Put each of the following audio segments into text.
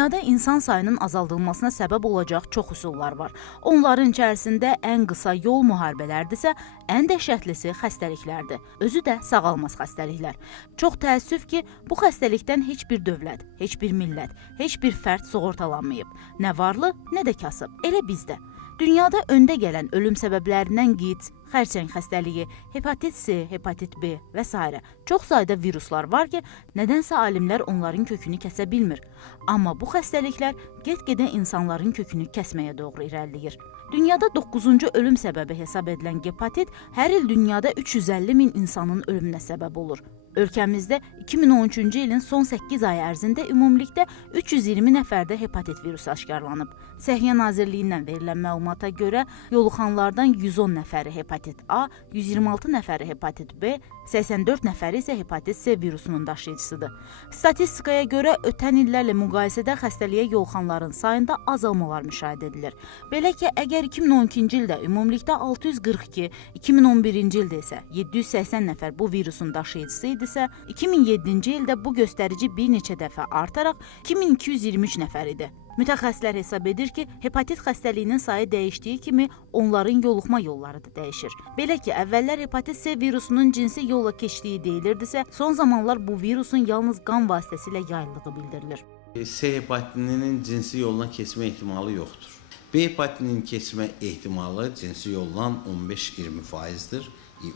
Dünyada insan sayının azaldılmasına səbəb olacaq çox üsullar var. Onların içərisində ən qısa yol müharibələrdirsə, ən dəhşətlisi xəstəliklərdir. Özü də sağalmaz xəstəliklər. Çox təəssüf ki, bu xəstəlikdən heç bir dövlət, heç bir millət, heç bir fərd sığortalanmayıb. Nə varlı, nə də kasıb. Elə bizdə. Dünyada öndə gələn ölüm səbəblərindən QİDS, xərçəng xəstəliyi, hepatit C, hepatit B və s. Çox sayda viruslar var ki, nədənsə alimlər onların kökünü kəsə bilmir. Amma bu xəstəliklər get-gedə insanların kökünü kəsməyə doğru irəliləyir. Dünyada 9-cu ölüm səbəbi hesab edilən hepatit hər il dünyada 350 min insanın ölümünə səbəb olur. Ölkəmizdə 2013-cü ilin son 8 ay ərzində ümumilikdə 320 nəfərdə hepatit virusu aşkarlanıb. Səhiyyə Nazirliyindən verilən məlumata görə yoluxanlardan 110 nəfəri hepatit A, 126 nəfəri hepatit B, 84 nəfəri isə hepatit C virusunun daşıyıcısıdır. Statistikaya görə ötən illərlə müqayisədə xəstəliyə yoluxanların sayında azalmalar müşahidə edilir. Belə ki, əgər 2012-ci ildə ümumilikdə 642, 2011-ci ildə isə 780 nəfər bu virusun daşıyıcısı idisə, 2007-ci ildə bu göstərici bir neçə dəfə artaraq 2223 nəfər idi. Mütəxəssislər hesab edir ki, hepatit xəstəliyinin sayı dəyişdiyi kimi onların yoluxma yolları da dəyişir. Belə ki, əvvəllər hepatit C virusunun cinsi yolla keçdiyi deyilirdisə, son zamanlar bu virusun yalnız qan vasitəsilə yayıldığı bildirilir. C hepatitinin cinsi yolla keçmə ehtimalı yoxdur. B hepatitinin keçmə ehtimalı cinsi yoldan 15-20%'dir.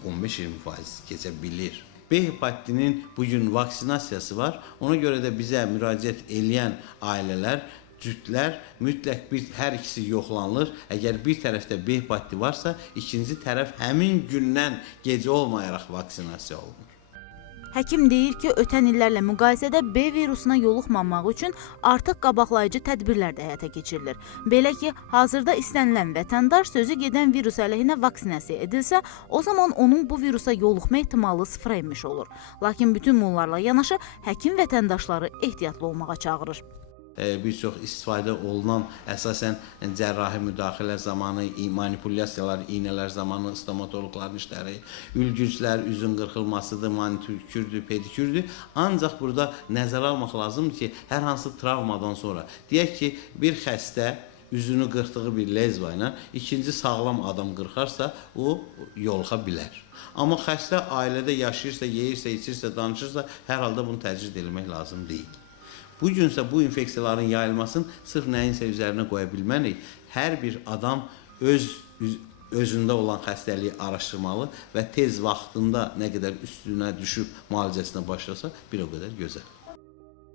15-20% keçə bilir. B hepatitinin bugün vaksinasiyası var. Ona görə də bizə müraciət edən ailələr, cütlər mütləq hər ikisi yoxlanılır. Əgər bir tərəfdə B hepatiti varsa, ikinci tərəf həmin gündən gecə olmayaraq vaksinasiya olunur. Həkim deyir ki, ötən illərlə müqayisədə B virusuna yoluxmamaq üçün artıq qabaqlayıcı tədbirlər də həyata keçirilir. Belə ki, hazırda istənilən vətəndaş sözü gedən virus əleyhinə vaksinasiya edilsə, o zaman onun bu virusa yoluxma ehtimalı sıfıra enmiş olur. Lakin bütün bunlarla yanaşı həkim vətəndaşları ehtiyatlı olmağa çağırır. Bir çox istifadə olunan əsasən cərrahi müdaxilə zamanı, manipulyasiyalar, iynələr zamanı stomatoloqların işləri, ülgüclər, üzün qırxılmasıdır, manikürdür, pedikürdür. Ancaq burada nəzərə almaq lazımdır ki, hər hansı travmadan sonra, deyək ki, bir xəstə üzünü qırxdığı bir lezva ilə ikinci sağlam adam qırxarsa, o yoluxa bilər. Amma xəstə ailədə yaşayırsa, yeyirsə, içirsə, danışırsa, hər halda bunu təcrid etmək lazım deyil. Bugünsə bu infeksiyaların yayılmasını sırf nəyinsə üzərinə qoya bilmərik. Hər bir adam özündə olan xəstəliyi araşdırmalı və tez vaxtında nə qədər üstünə düşüb müalicəsinə başlasa, bir o qədər gözəl.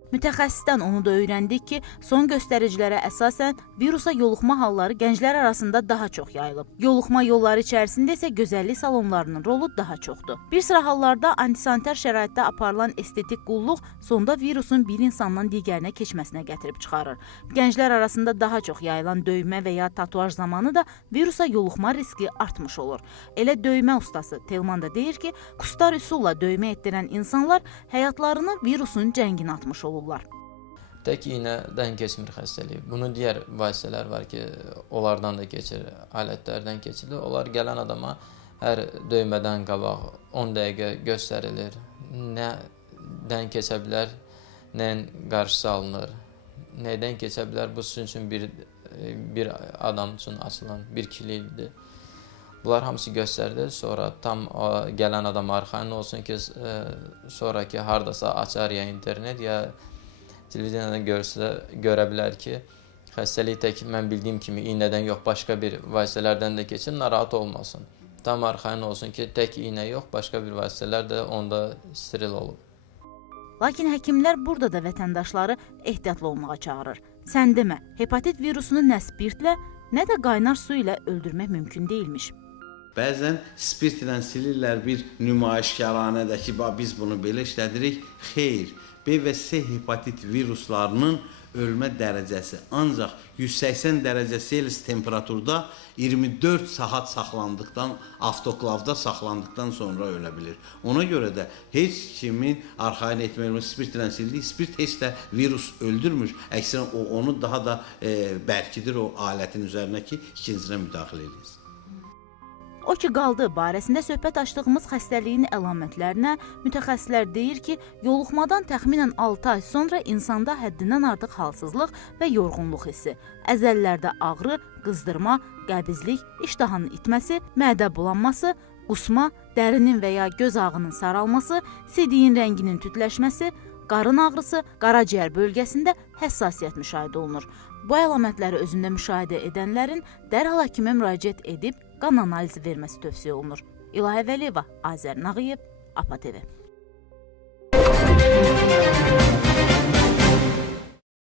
Mütəxəssisdən onu da öyrəndik ki, son göstəricilərə əsasən virusa yoluxma halları gənclər arasında daha çox yayılıb. Yoluxma yolları içərisində isə gözəllik salonlarının rolu daha çoxdur. Bir sıra hallarda antisanitar şəraitdə aparılan estetik qulluq sonda virusun bir insandan digərinə keçməsinə gətirib çıxarır. Gənclər arasında daha çox yayılan döymə və ya tatuaj zamanı da virusa yoluxma riski artmış olur. Elə döymə ustası Telman da deyir ki, kustar üsulla döymə etdirən insanlar həyatlarını virusun cənginə atmış olur. Tək iynədən keçmir xəstəlik. Bunun digər vasitələr var ki, onlardan da keçir, alətlərdən keçilir. Onlar gələn adama hər döymədən qabaq 10 dəqiqə göstərilir. Nədən keçə bilər, nəyin qarşısı alınır, nədən keçə bilər. Bu sizin üçün bir adam üçün açılan bir kiliddir. Bunlar hamısı göstərilir. Sonra tam gələn adam arxayın olsun ki, sonraki hardasa açar ya internet ya televizyondan görə bilər ki, xəstəlik tək mən bildiyim kimi iynədən yox, başqa bir vasitələrdən də keçir, narahat olmasın. Tam arxayın olsun ki, tək iynə yox, başqa bir vasitələr də onda steril olub. Lakin həkimlər burada da vətəndaşları ehtiyatlı olmağa çağırır. Sən demə, hepatit virusunu nə spirtlə, nə də qaynar su ilə öldürmək mümkün deyilmiş. Bəzən spirt ilə silirlər bir nümayişkaranədə ki, biz bunu belə işlədirik. Xeyr, B və C hepatit viruslarının ölmə dərəcəsi ancaq 180 dərəcə Celsius temperaturda 24 saat saxlandıqdan, avtoklavda saxlandıqdan sonra ölə bilir. Ona görə də heç kimin arxayın etməyilmə spirt ilə sildik. Spirt heç də virus öldürmür. Əksinə onu daha da bərkidir o alətin üzərinə ki, ikincinə müdaxilə edir. O ki qaldı barəsində söhbət açdığımız xəstəliyin əlamətlərinə mütəxəssislər deyir ki, yoluxmadan təxminən 6 ay sonra insanda həddindən artıq halsızlıq və yorğunluq hissi, əzəllərdə ağrı, qızdırma, qəbizlik, iştahının itməsi, mədə bulanması, qusma, dərinin və ya göz ağının saralması, sidiyin rənginin tütləşməsi, qarın ağrısı, qaraciyər bölgəsində həssasiyyət müşahidə olunur. Bu əlamətləri özündə müşahidə edənlərin dərhal həkimə müraciət edib qan analizi verməsi tövsiyə olunur. İlahə Vəliyeva, Azər Nağıyev, APA TV.